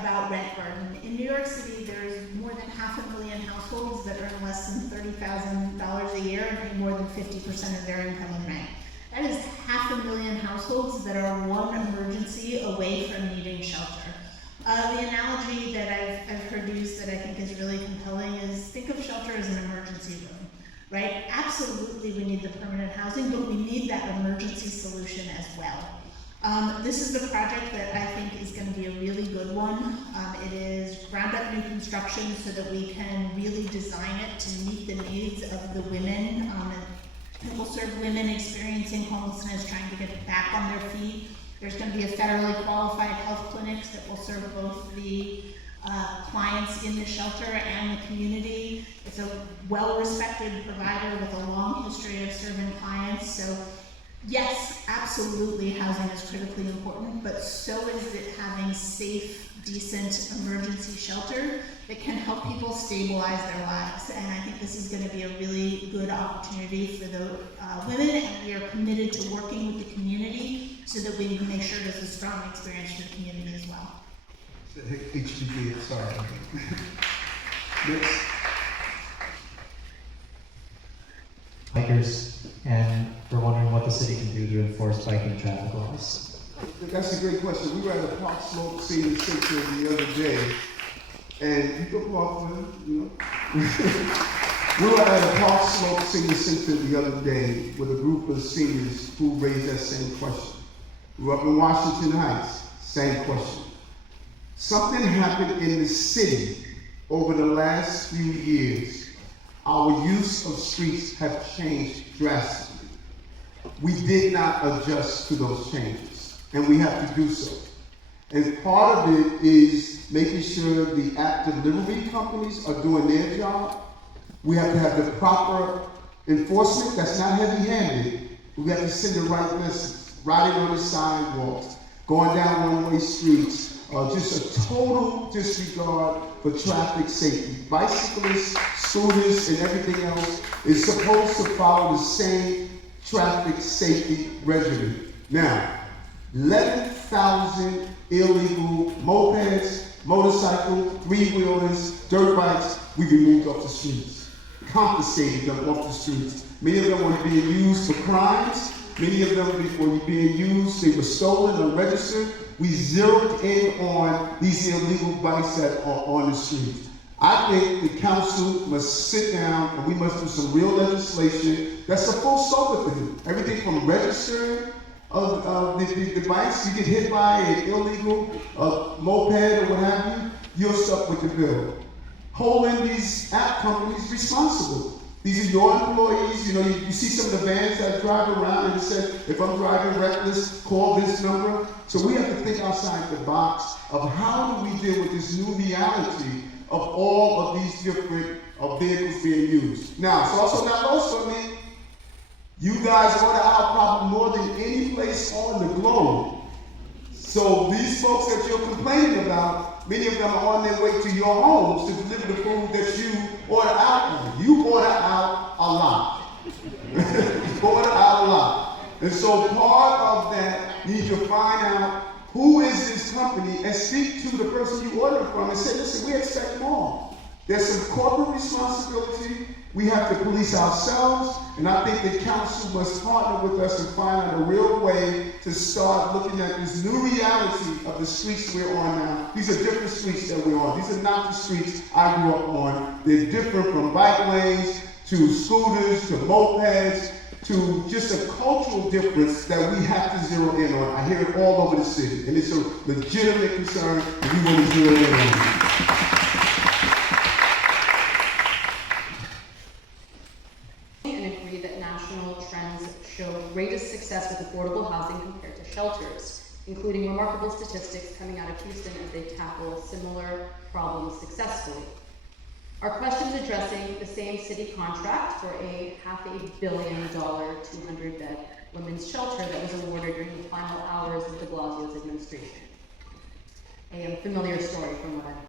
about rent burden. In New York City, there's more than 500,000 households that earn less than $30,000 a year and pay more than 50% of their income in rent. That is 500,000 households that are one emergency away from needing shelter. The analogy that I've heard used that I think is really compelling is think of shelter as an emergency room, right? Absolutely we need the permanent housing, but we need that emergency solution as well. This is the project that I think is going to be a really good one. It is ground up new construction so that we can really design it to meet the needs of the women. It will serve women experiencing homelessness, trying to get back on their feet. There's going to be a federally qualified health clinics that will serve both the clients in the shelter and the community. It's a well-respected provider with a long history of serving clients. So yes, absolutely housing is critically important, but so is it having safe, decent emergency shelter that can help people stabilize their lives. And I think this is going to be a really good opportunity for the women, and we are committed to working with the community so that we can make sure there's a strong experience for the community as well. HGB, sorry. Next. Bikers, and we're wondering what the city can do to enforce biking traffic laws. That's a great question. We were at the Park Slope Senior Center the other day, and you can walk with it, you know. We were at the Park Slope Senior Center the other day with a group of seniors who raised that same question. We were up in Washington Heights, same question. Something happened in the city over the last few years. Our use of streets have changed drastically. We did not adjust to those changes, and we have to do so. And part of it is making sure the app delivery companies are doing their job. We have to have the proper enforcement that's not heavy-handed. We have to send the right message, riding on the sidewalks, going down one-way streets, just a total disregard for traffic safety. Bicyclists, scooters, and everything else is supposed to follow the same traffic safety regimen. Now, 11,000 illegal mopeds, motorcycles, three-wheelers, dirt bikes, we removed off the streets, confiscated them off the streets. Many of them were being used for crimes. Many of them were being used, they were stolen, unregistered. We zeroed in on these illegal bikes that are on the streets. I think the council must sit down and we must do some real legislation that's a full scope of it. Everything from registering the bikes, you get hit by an illegal moped or what have you, you're stuck with the bill. Holding these app companies responsible. These are your employees. You know, you see some of the vans that drive around and it says, if I'm driving reckless, call this number. So we have to think outside the box of how do we deal with this new reality of all of these different vehicles being used. Now, it's also not lost on me. You guys order our problem more than any place on the globe. So these folks that you're complaining about, many of them are on their way to your homes to deliver the food that you order out on. You order out a lot. You order out a lot. And so part of that, you need to find out who is this company and speak to the person you order from and say, listen, we expect more. There's some corporate responsibility. We have to police ourselves, and I think the council must partner with us and find out a real way to start looking at this new reality of the streets we're on now. These are different streets that we're on. These are not the streets I grew up on. They're different from bike lanes to scooters to mopeds to just a cultural difference that we have to zero in on. I hear it all over the city, and it's a legitimate concern, and we want to zero in on it. Show greatest success with affordable housing compared to shelters, including remarkable statistics coming out of Houston as they tackle similar problems successfully. Our questions addressing the same city contract for a $500 million 200-bed women's shelter that was awarded during the final hours of de Blasio's administration. A familiar story from what I